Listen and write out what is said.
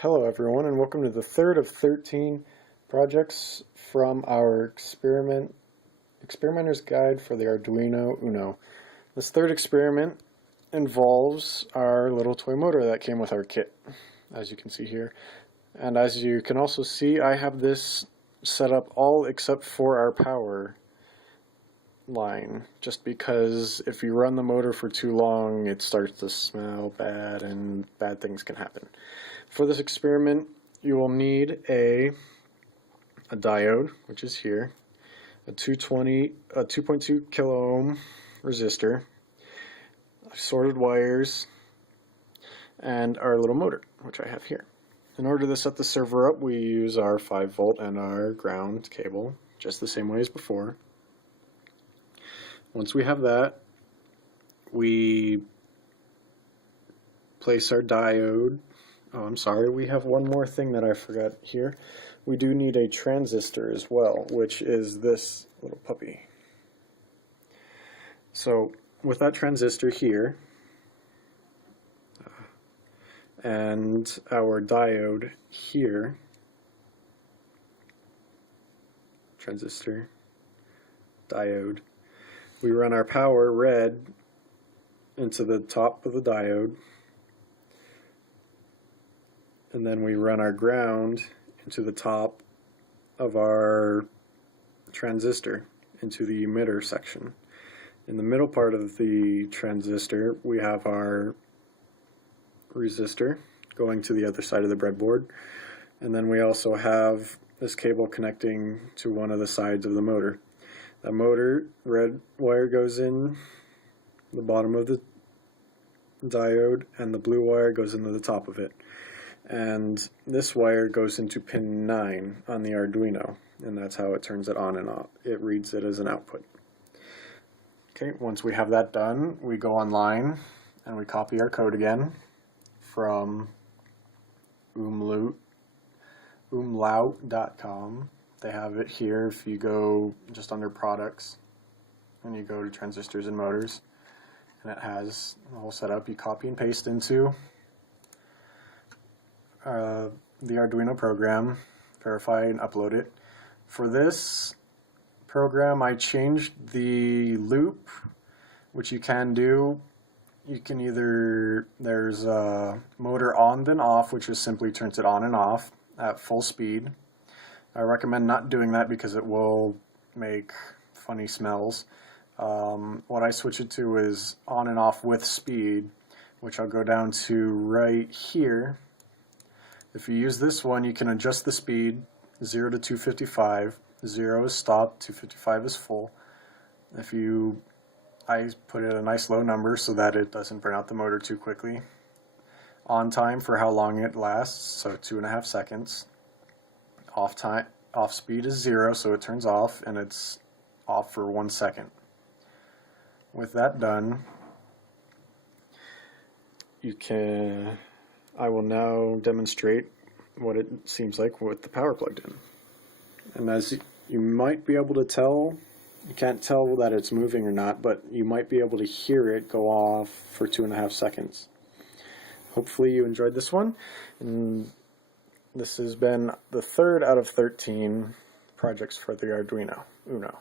Hello everyone, and welcome to the third of 13 projects from our Experimenter's Guide for the Arduino Uno. This third experiment involves our little toy motor that came with our kit, as you can see here. And as you can also see, I have this set up all except for our power line, just because if you run the motor for too long it starts to smell bad and bad things can happen. For this experiment you will need a diode, which is here, a 2.2 kilo ohm resistor, sorted wires, and our little motor, which I have here. In order to set the server up, we use our 5 volt and our ground cable, just the same way as before. Once we have that, we place our diode. Oh, I'm sorry, we have one more thing that I forgot here. We do need a transistor as well, which is this little puppy. So with that transistor here, and our diode here, transistor, diode, we run our power red into the top of the diode, and then we run our ground into the top of our transistor, into the emitter section. In the middle part of the transistor we have our resistor going to the other side of the breadboard, and then we also have this cable connecting to one of the sides of the motor. That motor, red wire goes in the bottom of the diode, and the blue wire goes into the top of it. And this wire goes into pin 9 on the Arduino, and that's how it turns it on and off. It reads it as an output. Okay, once we have that done, we go online and we copy our code again from umlaut.com. They have it here if you go just under products and you go to transistors and motors, and it has the whole setup. You copy and paste into the Arduino program, verify and upload it. For this program I changed the loop, which you can do. You can either, there's a motor on then off, which just simply turns it on and off at full speed. I recommend not doing that because it will make funny smells. What I switch it to is on and off with speed, which I'll go down to right here. If you use this one, you can adjust the speed, 0 to 255. 0 is stop, 255 is full. I put it at a nice low number so that it doesn't burn out the motor too quickly. On time for how long it lasts, so 2.5 seconds. Off speed is 0, so it turns off, and it's off for 1 second. With that done, I will now demonstrate what it seems like with the power plugged in. And as you might be able to tell, you can't tell that it's moving or not, but you might be able to hear it go off for 2.5 seconds. Hopefully you enjoyed this one, and this has been the third out of 13 projects for the Arduino Uno.